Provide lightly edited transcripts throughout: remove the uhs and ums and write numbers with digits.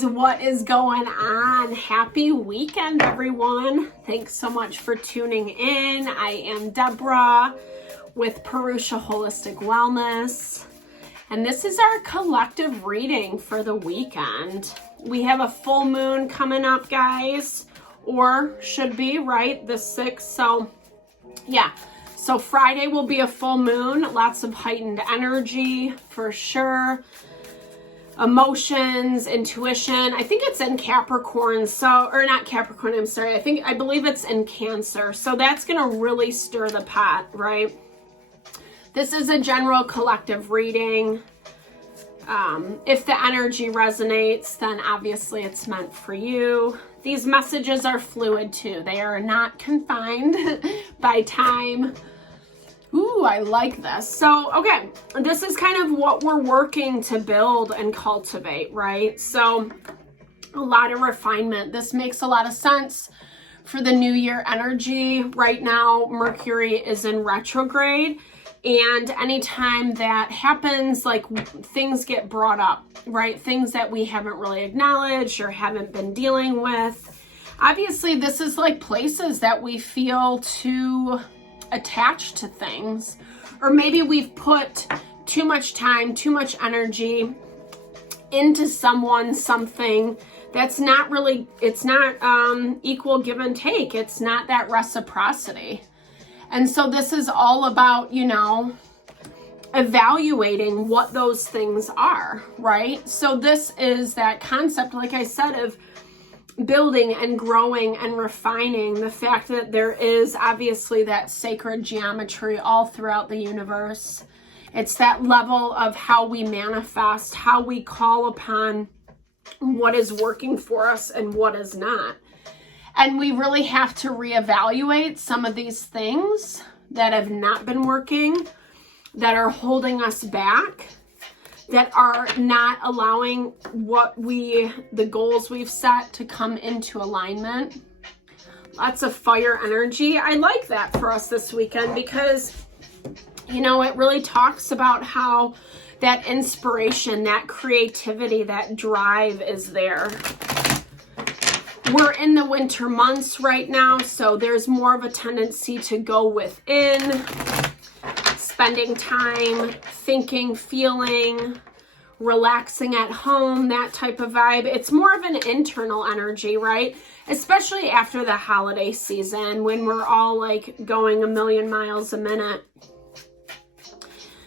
guys, what is going on? Happy weekend, everyone. Thanks so much for tuning in. I am Deborah with Purusha Holistic Wellness, and this is our collective reading for the weekend. We have a full moon coming up, guys, or should be, right? The 6th. So, yeah. So Friday will be a full moon. Lots of heightened energy for sure. Emotions, intuition. I think it's in Capricorn, or not Capricorn, I'm sorry. I believe it's in Cancer. So that's going to really stir the pot, right? This is a general collective reading. If the energy resonates, then obviously it's meant for you. These messages are fluid too. They are not confined by time. Ooh, I like this. So, okay, this is kind of what we're working to build and cultivate, right? So, a lot of refinement. This makes a lot of sense for the new year energy. Right now, Mercury is in retrograde, and anytime that happens, like things get brought up, right? Things that we haven't really acknowledged or haven't been dealing with. Obviously, this is like places that we feel too attached to things, or maybe we've put too much time, too much energy into something that's not really, it's not equal give and take. It's not that reciprocity. And so this is all about, evaluating what those things are, right? So this is that concept, like I said, of building and growing and refining. The fact that there is obviously that sacred geometry all throughout the universe. It's that level of how we manifest, how we call upon what is working for us and what is not. And we really have to reevaluate some of these things that have not been working, that are holding us back, that are not allowing the goals we've set to come into alignment. Lots of fire energy. I like that for us this weekend because, it really talks about how that inspiration, that creativity, that drive is there. We're in the winter months right now, so there's more of a tendency to go within, spending time thinking, feeling, relaxing at home, that type of vibe. It's more of an internal energy, right? Especially after the holiday season when we're all like going a million miles a minute.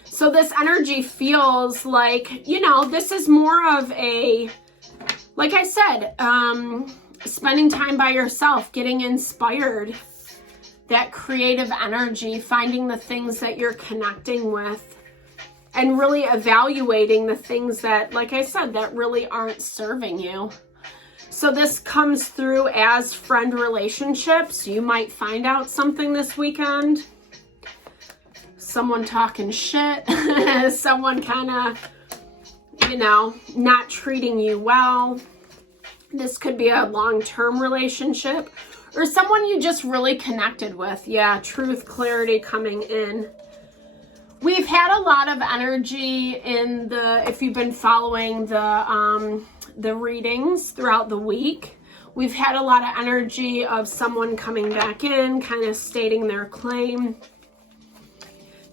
So this energy feels like, this is more of a, like I said, spending time by yourself, getting inspired, that creative energy, finding the things that you're connecting with, and really evaluating the things that, like I said, that really aren't serving you. So this comes through as friend relationships. You might find out something this weekend. Someone talking shit. Someone kind of, not treating you well. This could be a long-term relationship or someone you just really connected with. Yeah, truth, clarity coming in. We've had a lot of energy in if you've been following the readings throughout the week, we've had a lot of energy of someone coming back in, kind of stating their claim.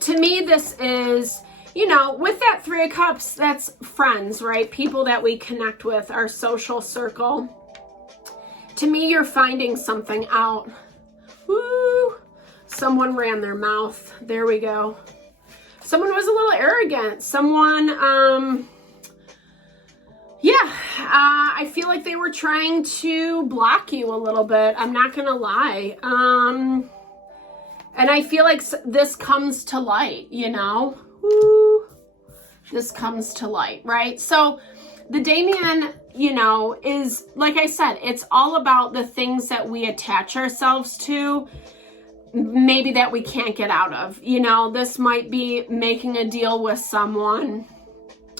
To me, this is, with that 3 of Cups, that's friends, right? People that we connect with, our social circle. To me, you're finding something out. Woo! Someone ran their mouth. There we go. Someone was a little arrogant. Someone, I feel like they were trying to block you a little bit. I'm not going to lie. And I feel like this comes to light, Woo. This comes to light, right? So the Damien, is, like I said, it's all about the things that we attach ourselves to, maybe that we can't get out of. This might be making a deal with someone.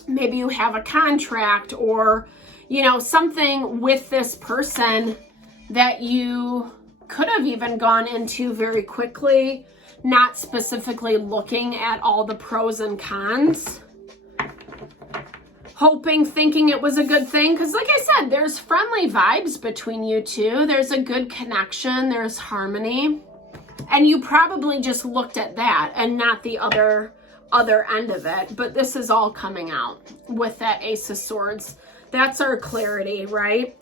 Maybe you have a contract or, something with this person that you could have even gone into very quickly, not specifically looking at all the pros and cons. hoping, thinking it was a good thing. Because like I said, there's friendly vibes between you two. There's a good connection. There's harmony. And you probably just looked at that and not the other end of it. But this is all coming out with that Ace of Swords. That's our clarity, right?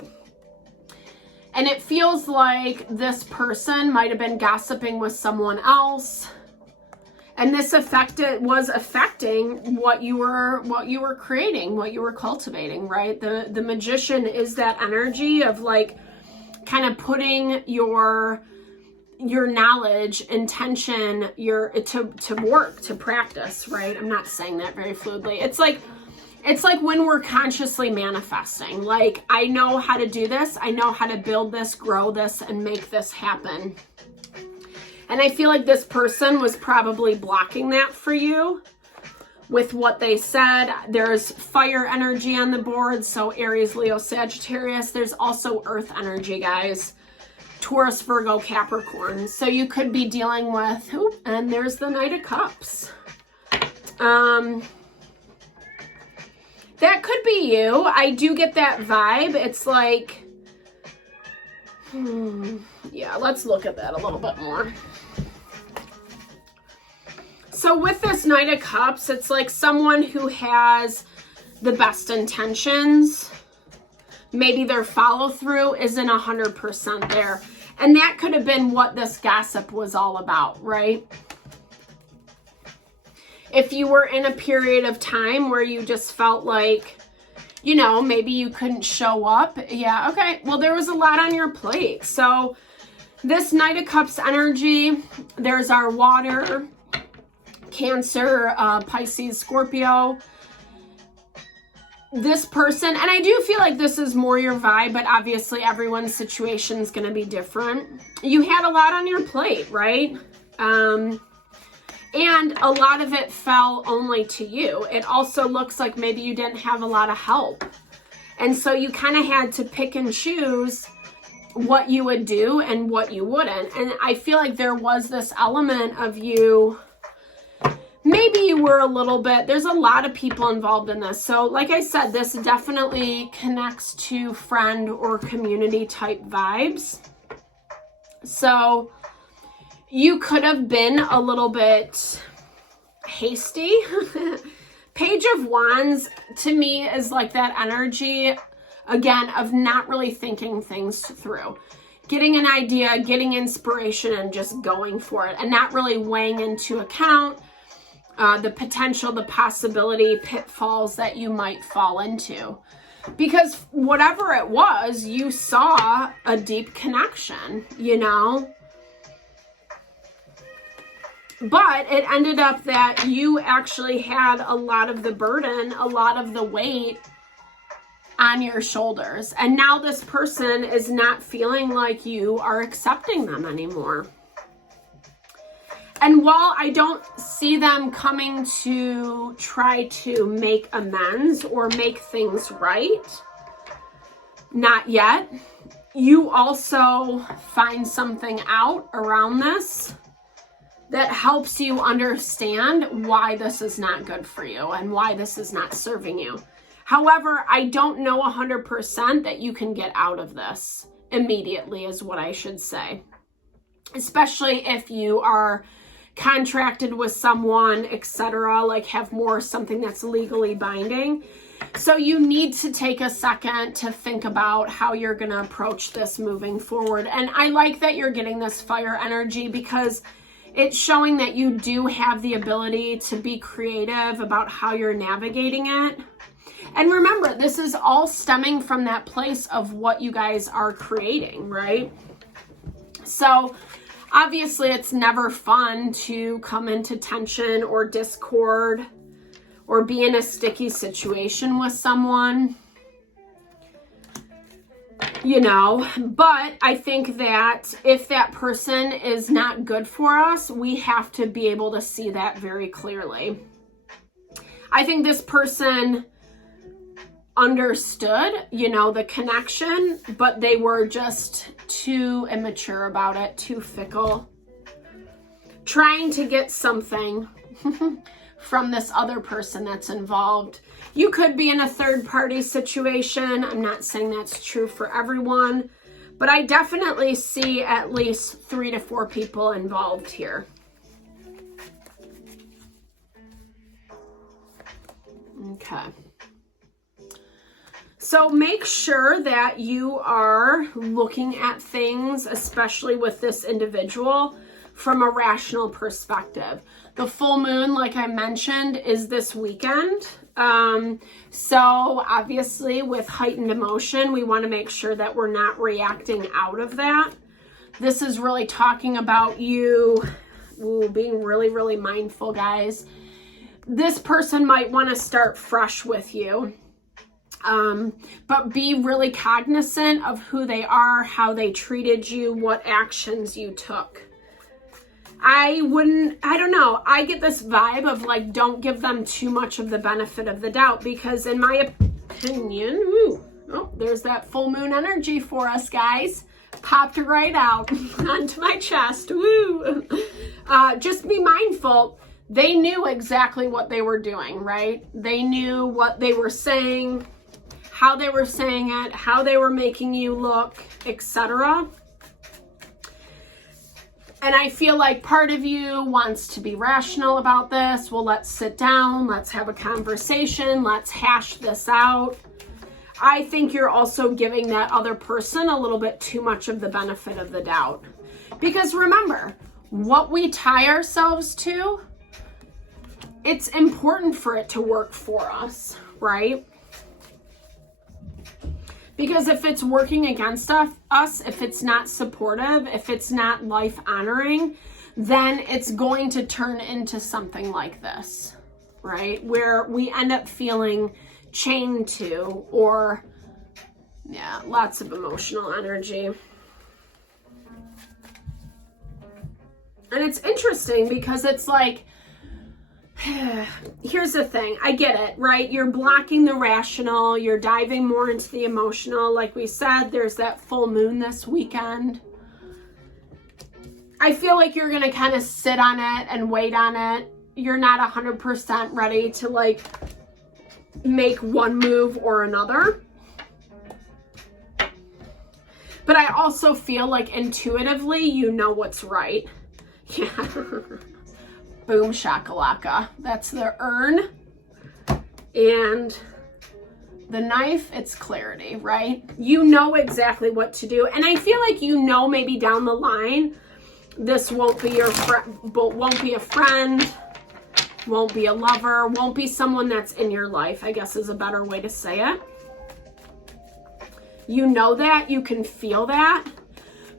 And it feels like this person might have been gossiping with someone else. And this was affecting what you were creating, what you were cultivating, right? The Magician is that energy of like kind of putting your knowledge, intention, to work, to practice, right? I'm not saying that very fluidly. It's like when we're consciously manifesting, like, I know how to do this. I know how to build this, grow this, and make this happen. And I feel like this person was probably blocking that for you with what they said. There's fire energy on the board. So Aries, Leo, Sagittarius. There's also earth energy, guys. Taurus, Virgo, Capricorn. So you could be dealing with, and there's the Knight of Cups. That could be you. I do get that vibe. It's like, yeah, let's look at that a little bit more. So with this Knight of Cups, it's like someone who has the best intentions. Maybe their follow through isn't 100% there. And that could have been what this gossip was all about, right? If you were in a period of time where you just felt like, you know, maybe you couldn't show up. Yeah, okay. Well, there was a lot on your plate. So this Knight of Cups energy, there's our water, Cancer, Pisces, Scorpio. This person, and I do feel like this is more your vibe, but obviously everyone's situation is going to be different. You had a lot on your plate, right? And a lot of it fell only to you. It also looks like maybe you didn't have a lot of help. And so you kind of had to pick and choose what you would do and what you wouldn't. And I feel like there was this element of you, maybe you were a little bit, there's a lot of people involved in this. So like I said, this definitely connects to friend or community type vibes. So you could have been a little bit hasty. Page of Wands to me is like that energy, again, of not really thinking things through. Getting an idea, getting inspiration, and just going for it. And not really weighing into account the potential, the possibility, pitfalls that you might fall into. Because whatever it was, you saw a deep connection, you know? But it ended up that you actually had a lot of the burden, a lot of the weight on your shoulders. And now this person is not feeling like you are accepting them anymore. And while I don't see them coming to try to make amends or make things right, not yet, you also find something out around this that helps you understand why this is not good for you and why this is not serving you. However, I don't know 100% that you can get out of this immediately is what I should say. Especially if you are contracted with someone, etc., like have more something that's legally binding. So you need to take a second to think about how you're going to approach this moving forward. And I like that you're getting this fire energy because it's showing that you do have the ability to be creative about how you're navigating it. And remember, this is all stemming from that place of what you guys are creating, right? So obviously it's never fun to come into tension or discord or be in a sticky situation with someone, you know, but I think that if that person is not good for us, we have to be able to see that very clearly. I think this person understood, you know, the connection, but they were just too immature about it, too fickle, trying to get something from this other person that's involved. You could be in a third-party situation. I'm not saying that's true for everyone, but I definitely see at least 3 to 4 people involved here. Okay. So make sure that you are looking at things, especially with this individual, from a rational perspective. The full moon, like I mentioned, is this weekend. So obviously with heightened emotion, we want to make sure that we're not reacting out of that. This is really talking about you being really, really mindful, guys. This person might want to start fresh with you. But be really cognizant of who they are, how they treated you, what actions you took. I don't know. I get this vibe of like, don't give them too much of the benefit of the doubt, because in my opinion, there's that full moon energy for us, guys. Popped right out onto my chest. Just be mindful. They knew exactly what they were doing, right? They knew what they were saying, how they were saying it, how they were making you look, etc. And I feel like part of you wants to be rational about this. Well, let's sit down, let's have a conversation, let's hash this out. I think you're also giving that other person a little bit too much of the benefit of the doubt. Because remember, what we tie ourselves to, it's important for it to work for us, right? Because if it's working against us, if it's not supportive, if it's not life honoring, then it's going to turn into something like this, right? Where we end up feeling chained to, or lots of emotional energy. And it's interesting because it's like, here's the thing. I get it, right? You're blocking the rational. You're diving more into the emotional. Like we said, there's that full moon this weekend. I feel like you're going to kind of sit on it and wait on it. You're not 100% ready to like make one move or another. But I also feel like intuitively, you know what's right. Yeah. Boom shakalaka. That's the urn. And the knife, it's clarity, right? You know exactly what to do. And I feel like you know maybe down the line, this won't be your won't be a friend, won't be a lover, won't be someone that's in your life, I guess is a better way to say it. You know that, you can feel that.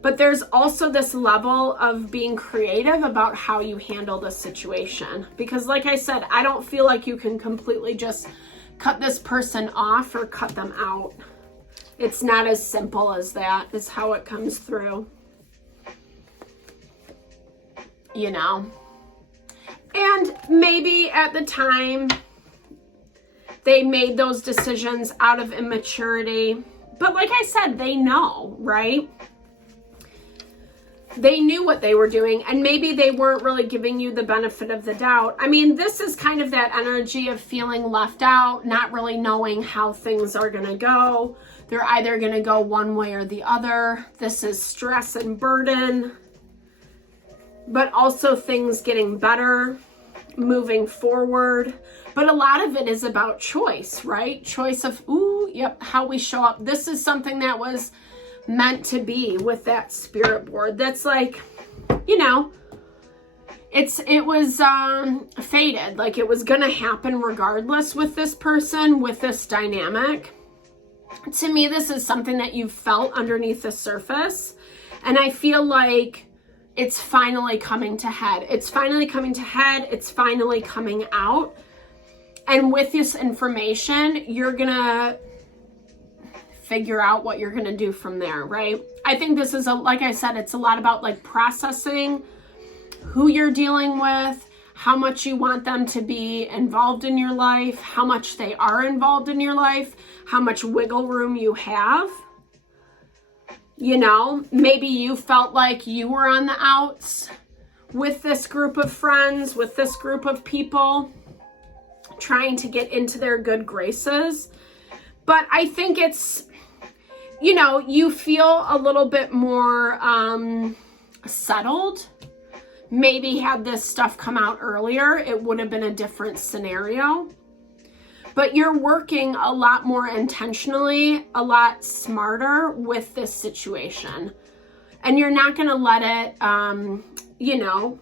But there's also this level of being creative about how you handle the situation. Because like I said, I don't feel like you can completely just cut this person off or cut them out. It's not as simple as that, is how it comes through. You know? And maybe at the time, they made those decisions out of immaturity. But like I said, they know, right? They knew what they were doing, and maybe they weren't really giving you the benefit of the doubt. I mean, this is kind of that energy of feeling left out, not really knowing how things are going to go. They're either going to go one way or the other. This is stress and burden, but also things getting better, moving forward. But a lot of it is about choice, right? Choice of, how we show up. This is something that was meant to be with that spirit board. That's like, you know, it was fated. Like it was going to happen regardless with this person, with this dynamic. To me, this is something that you felt underneath the surface. And I feel like it's finally coming to head. It's finally coming to head. It's finally coming out. And with this information, you're going to figure out what you're going to do from there, right? I think this is, like I said, it's a lot about like processing who you're dealing with, how much you want them to be involved in your life, how much they are involved in your life, how much wiggle room you have. You know, maybe you felt like you were on the outs with this group of friends, with this group of people. trying to get into their good graces. But I think it's, you know, you feel a little bit more settled. Maybe had this stuff come out earlier, it would have been a different scenario. But you're working a lot more intentionally, a lot smarter with this situation. And you're not going to let it, you know,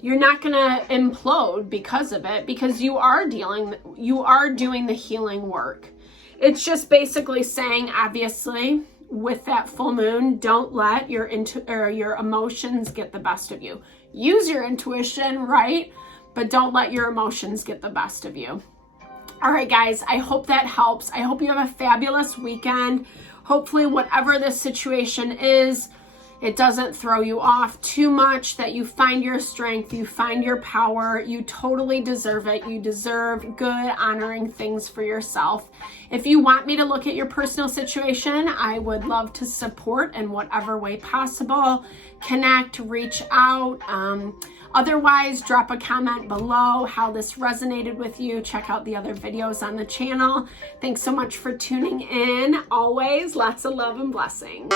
you're not going to implode because of it, because you are doing the healing work. It's just basically saying, obviously, with that full moon, don't let your emotions get the best of you. Use your intuition, right? But don't let your emotions get the best of you. All right, guys, I hope that helps. I hope you have a fabulous weekend. Hopefully, whatever this situation is, it doesn't throw you off too much, that you find your strength, you find your power. You totally deserve it. You deserve good, honoring things for yourself. If you want me to look at your personal situation, I would love to support in whatever way possible. Connect, reach out. Otherwise, drop a comment below how this resonated with you. Check out the other videos on the channel. Thanks so much for tuning in. Always, lots of love and blessings.